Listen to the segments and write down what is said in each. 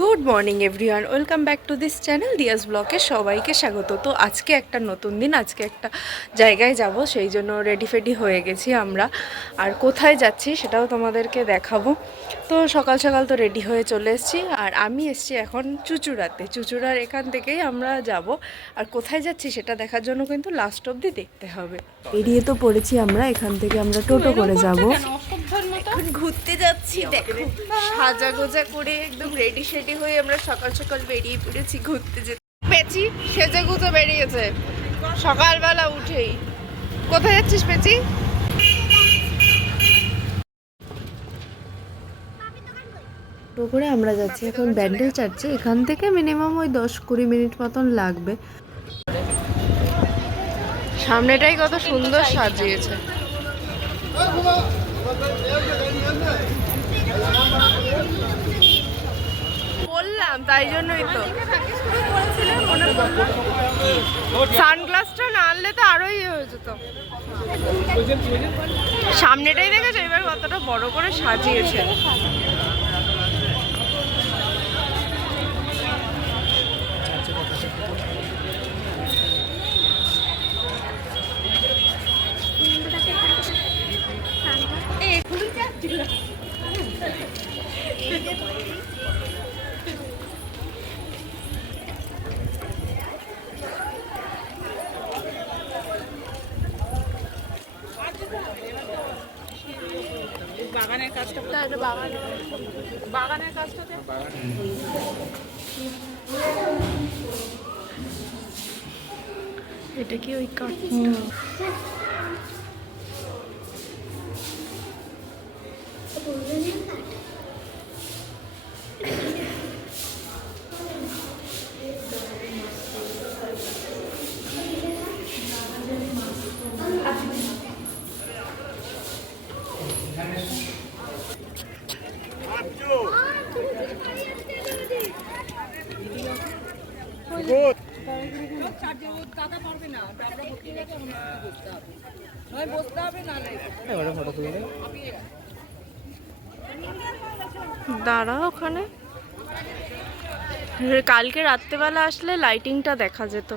Good morning everyone, welcome back to this channel দিয়াস ব্লগে সবাইকে স্বাগত। তো আজকে একটা নতুন দিন, আজকে একটা জায়গায় যাব, সেই জন্য রেডি ফেডি হয়ে গেছি আমরা। আর কোথায় যাচ্ছি সেটাও তোমাদেরকে দেখাবো। তো সকাল সকাল তো রেডি হয়ে চলে এসেছি, আর আমি এসেছি এখন চুঁচুড়াতে। চুঁচুড়ার এখান থেকেই আমরা যাব, আর কোথায় যাচ্ছি সেটা দেখার জন্য কিন্তু লাস্ট অবধি দেখতে হবে। বেরিয়ে তো পড়েছি আমরা, এখান থেকে আমরা টোটো করে যাব। এখন ঘুরতে যাচ্ছি, দেখো সাজা গোজা করে একদম রেডি শেডি হয়ে আমরা সকাল সকাল বেরিয়ে পড়েছি ঘুরতে যেতে। পেঁচি সেজে গুজে বেরিয়েছে সকালবেলা উঠেই। কোথায় যাচ্ছিস পেঁচি? টোটো করে আমরা যাচ্ছি এখন ব্যান্ডেল চার্চে। এখান থেকে মিনিমাম ওই 10-20 মিনিট মতন লাগবে। সামনেটাই কত সুন্দর সাজিয়েছে, বললাম তাই জন্যই তো। সানগ্লাসটা না আনলে তো আরোই হয়ে যেত। সামনেটাই দেখেছো এবার কতটা বড় করে সাজিয়েছে। বাগানের কাজটা, বাগানের কাজটা এটা কি ওই কাঠটা? দাঁড়া ওখানে, কালকে রাত্রেবেলা আসলে লাইটিংটা দেখা যেত।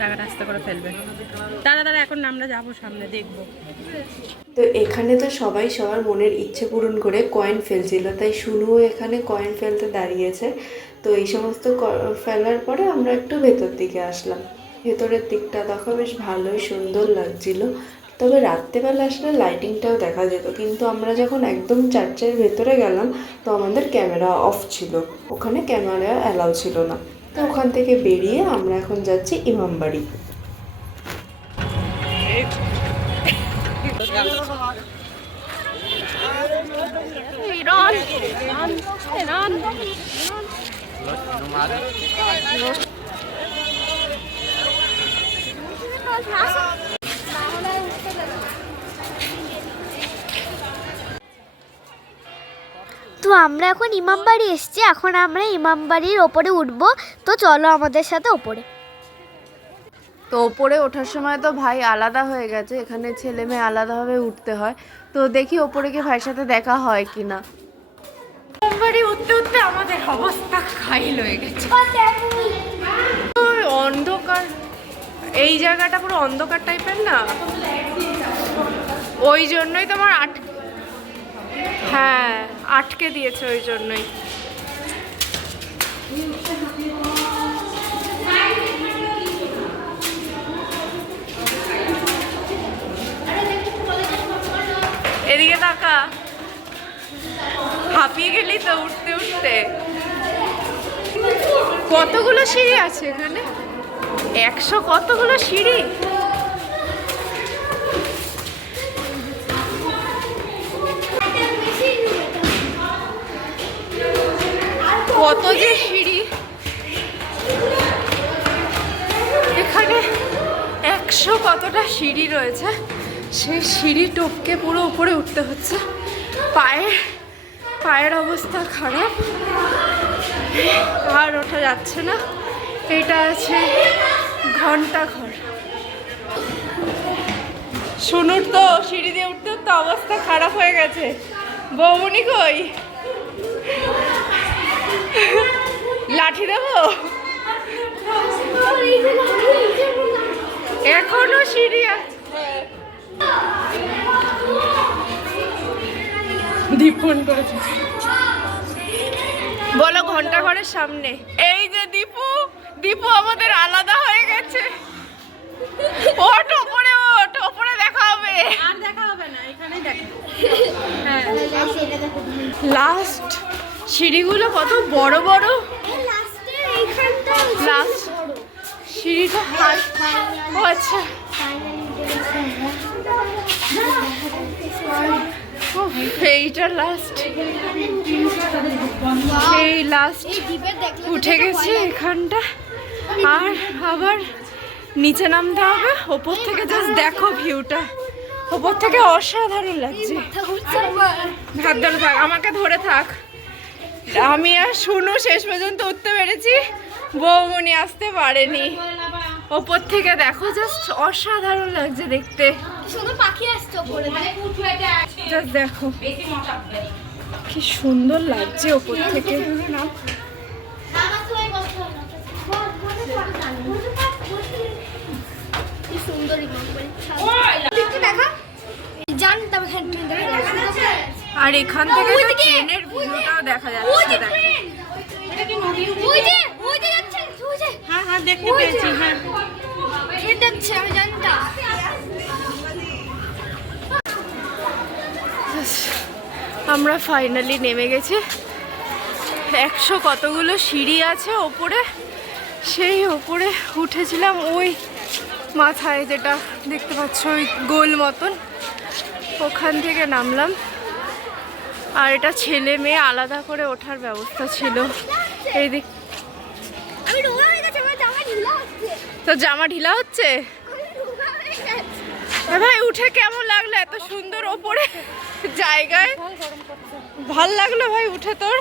টাকাটা আস্তে করে ফেলবে। দাঁড়া এখন আমরা যাবো সামনে দেখবো। তো এখানে তো সবাই সবার মনের ইচ্ছে পূরণ করে কয়েন ফেলছিল, তাই শুনুও এখানে কয়েন ফেলতে দাঁড়িয়েছে। তো এই সমস্ত ফেলার পরে আমরা একটু ভেতর দিকে আসলাম। ভেতরের দিকটা দেখো বেশ ভালোই সুন্দর লাগছিল। তবে রাত্রেবেলা আসলে লাইটিংটাও দেখা যেত, কিন্তু আমরা যখন একদম চার্চের ভেতরে গেলাম তো আমাদের ক্যামেরা অফ ছিল, ওখানে ক্যামেরা অ্যালাউ ছিল না। তো ওখান থেকে বেরিয়ে আমরা এখন যাচ্ছি ইমামবাড়ি। তো আমরা এখন ইমামবাড়ি এসেছি, এখন আমরা ইমামবাড়ির ওপরে উঠবো। তো চলো আমাদের সাথে ওপরে। তো ওপরে ওঠার সময় তো ভাই আলাদা হয়ে গেছে, এখানে ছেলে মেয়ে আলাদাভাবে উঠতে হয়। তো দেখি ওপরে গিয়ে ভাইয়ের সাথে দেখা হয় কিনা। ইমামবাড়ি উঠতে উঠতে আমাদের অবস্থা খাইল হয়ে গেছে। অন্ধকার, এই জায়গাটা পুরো অন্ধকার টাইপের না, ওই জন্যই তোমার হ্যাঁ আটকে দিয়েছে, ওই জন্যই। এদিকে তাকা, হাঁপিয়ে গেলি তো উঠতে উঠতে। কতগুলো সিঁড়ি আছে এখানে, 100 কতগুলো সিঁড়ি। কত যে সিঁড়ি, 100 কতটা সিঁড়ি রয়েছে, সেই সিঁড়ি টপকে পুরো উপরে উঠতে হচ্ছে। পায়ের অবস্থা খারাপ, আর ওঠা যাচ্ছে না। এটা আছে ঘন্টা ঘর। শুনুর তো সিঁড়ি দিয়ে উঠতে উঠতে অবস্থা খারাপ হয়ে গেছে। বৌমনি কই? লাঠি দেবো? এখনো সিঁড়ি আছে। দীপ ফোন করেছে, বলো ঘন্টা ঘরের সামনে। এই যে দীপু আমাদের আলাদা হয়ে গেছে। ওঠ ওপরে, ওঠ ওপরে দেখা হবে। আর দেখা হবে না, এখানেই দেখা। হ্যাঁ, লাস্ট সিঁড়িগুলো কত বড় বড়। লাস্ট সিঁড়িটা ও আচ্ছা, এইটা লাস্ট, এই লাস্ট উঠে গেছি এখানটা। আর আবার নিচে নামতে হবে। ওপর থেকে জাস্ট দেখো ভিউটা, ওপর থেকে অসাধারণ লাগছে। হাত ধরে থাক, আমাকে ধরে থাক। আমি আর শুনু শেষ পর্যন্ত উঠতে পেরেছি, বৌমনি আসতে পারেনি। ওপর থেকে দেখো, জাস্ট অসাধারণ লাগছে দেখতে। জাস্ট দেখো কি সুন্দর লাগছে ওপর থেকে। আর এখান থেকে ট্রেনের ভিউটাও দেখা যাচ্ছে। হ্যাঁ হ্যাঁ, দেখতে পেয়েছি। হ্যাঁ, আমি জানতাম। আমরা ফাইনালি নেমে গেছি। 100 কতগুলো সিঁড়ি আছে ওপরে, সেই ওপরে উঠেছিলাম ওই মাথায়, যেটা দেখতে পাচ্ছ ওই গোল মতন, ওখান থেকে নামলাম। আর এটা ছেলে মেয়ে আলাদা করে ওঠার ব্যবস্থা ছিল। এই দিক তো জামা ঢিলা হচ্ছে। ভাই উঠে কেমন লাগলো? এত সুন্দর ওপরে জায়গায়, ভাল লাগলো ভাই উঠে তোর?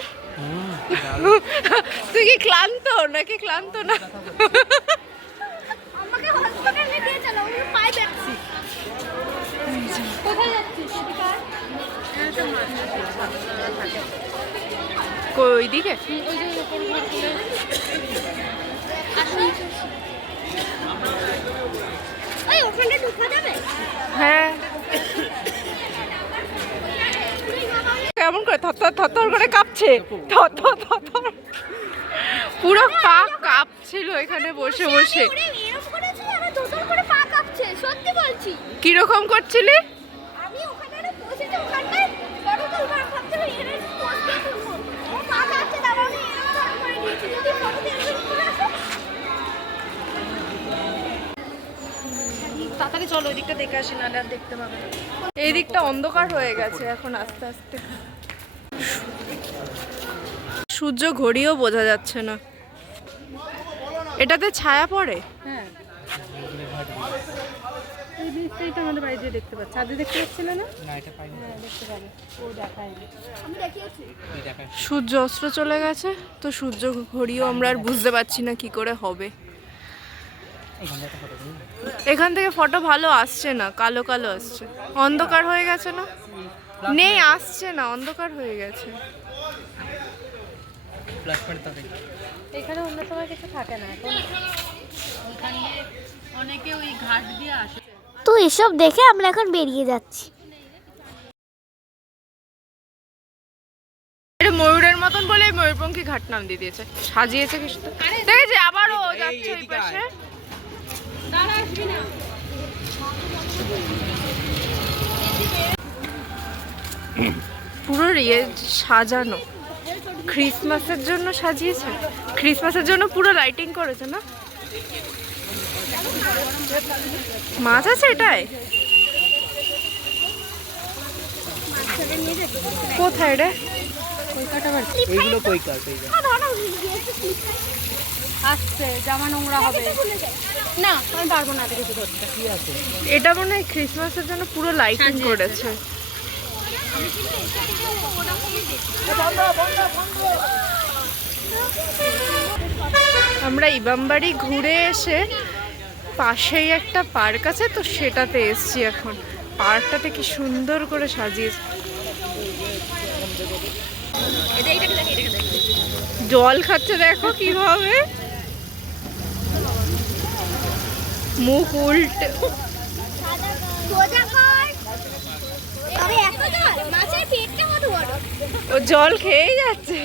তুই কি ক্লান্ত নাকি? ক্লান্ত না? ওই দিকে হ্যাঁ, কেমন করে থর করে কাঁপছে, পুরো পা কাঁপছিল এখানে বসে বসে। কিরকম করছিলি? তাড়াতাড়ি চলো, ওই দিকটা দেখে আসি, নাহলে আর দেখতে পাবে না। এই দিকটা অন্ধকার হয়ে গেছে এখন আস্তে আস্তে। সূর্য ঘড়িও বোঝা যাচ্ছে না। এটাতে ছায়া পড়ে। হ্যাঁ, এই দিকটাই আমাদের বাড়ি দিয়ে দেখতে পাচ্ছি। আগে দেখতে পাচ্ছিল না? না, এটা পাইনি। দেখতে পাবে, ও দেখায়নি। আমি দেখিয়েছি। সূর্য অস্ত চলে গেছে, তো সূর্য ঘড়িও আমরা আর বুঝতে পারছি না কি করে হবে। এখান থেকে ফটো ভালো আসছে না, কালো কালো আসছে। অন্ধকার হয়ে গেছে না? নেই, আসছে না, অন্ধকার হয়ে গেছে। এখানে অন্য সময় কিছু থাকে না, এখন অনেকে ওই ঘাট দিয়ে আসে। তো এসব দেখে আমরা এখন বেরিয়ে যাচ্ছি। ময়ূরের মতন বলে ময়ূরপঙ্খী ঘাট নাম দিয়ে দিয়েছে, সাজিয়েছে কিছু। দেখেছি আবারও যাচ্ছে ওই পাশে। পুরো ইয়ে সাজানো, ক্রিসমাসের জন্য সাজিয়েছে। ক্রিসমাসের জন্য পুরো লাইটিং করেছে না? মাছ আছে এটাই? কোথায় রে? এইগুলো কই কার? আসছে জামা নোংরা হবে না, আমি পারবো না এত কিছু ধরতে। এটা মনে হয় ক্রিসমাসের জন্য পুরো লাইটিং করেছে। আমরা ইমামবাড়ি ঘুরে এসে পাশেই একটা পার্ক আছে, তো সেটাতে এসছি এখন। পার্কটাতে কি সুন্দর করে সাজিয়েছে। জল খাচ্ছে দেখো কিভাবে, মুখ উল্টে। ও জল খেয়েই যাচ্ছে।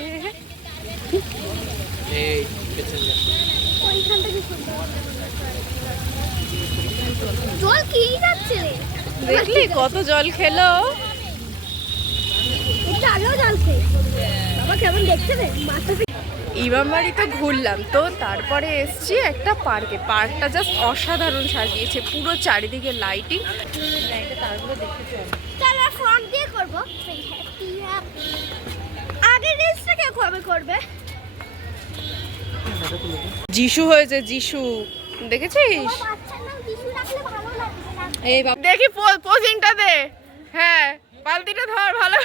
জল খেয়ে যাচ্ছে রে, দেখলি কত জল খেলো। একটু আলো জল খেয়ে বাবা কেমন দেখতে রে মাথা। ইমামবাড়ি তো ঘুরলাম, তো তারপরে এসছি একটা পার্কে। পার্কটা জাস্ট অসাধারণ সাজিয়েছে, পুরো চারিদিকে লাইটিং। চলো ফ্রন্ট দিয়ে করব। আগে রেসটা কে করবে? যিশু হয়েছে, যিশু দেখেছিস? বাচ্চার নাম যিশু রাখলে ভালো লাগবে। এই দেখি পোজিংটা দে। হ্যাঁ, বালতিটা ধর ভালো।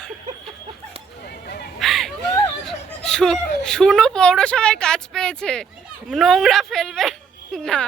শুনু পৌরসভায় কাজ পেয়েছে, নোংরা ফেলবে না।